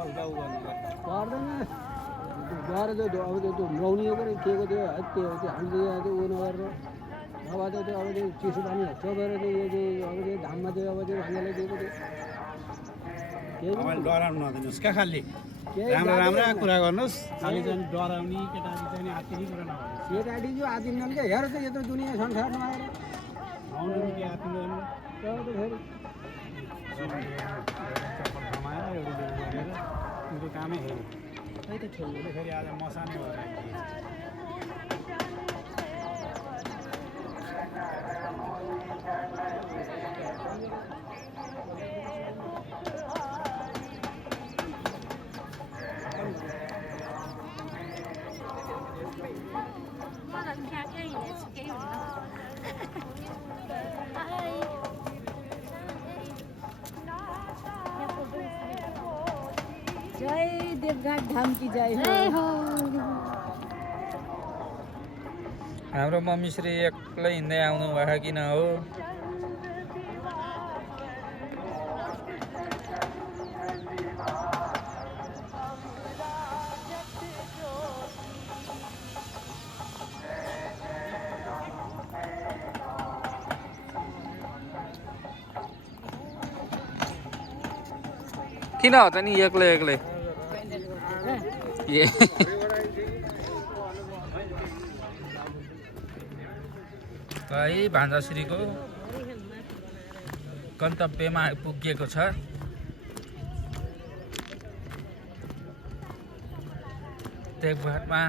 पर्दैन गएर त्यो अब त्यो नुहाउने पनि के को त्यो त्यो हामीले त्यो उयो नगरेर अब त्यो अब त्यो चिसो पानी चोबेर त्यो अब त्यो धाममा त्यो अब त्यो भाङ्गाले दिएको त्यो तपाईँले डराउनु नदिनुहोस् क्या खालि राम्रो राम्रो कुरा गर्नुहोस् खालि चाहिँ डराउने केटाहरू चाहिँ आत्तिने कुरा नगर्नुहोस् केटाटी जो आदिन क्या हेर त यत्रो दुनियाँ संसारमा आएर आउनु के आत्तिनु गर्नु तब त फेरि चप्पल थमाएर एउटा गरेर उनको कामै हेर्नु खै त खेल्नु उसले फेरि आज मसानै भएर जय देवघाट धाम की जय हो हाम्रो मम्मीश्री एक्लै हिँड्दै आउनु भयो किन हो किन हो त नि एक्लै एक्लै ए है भान्जाश्रीको गन्तव्यमा पुगेको छ देवघाटमा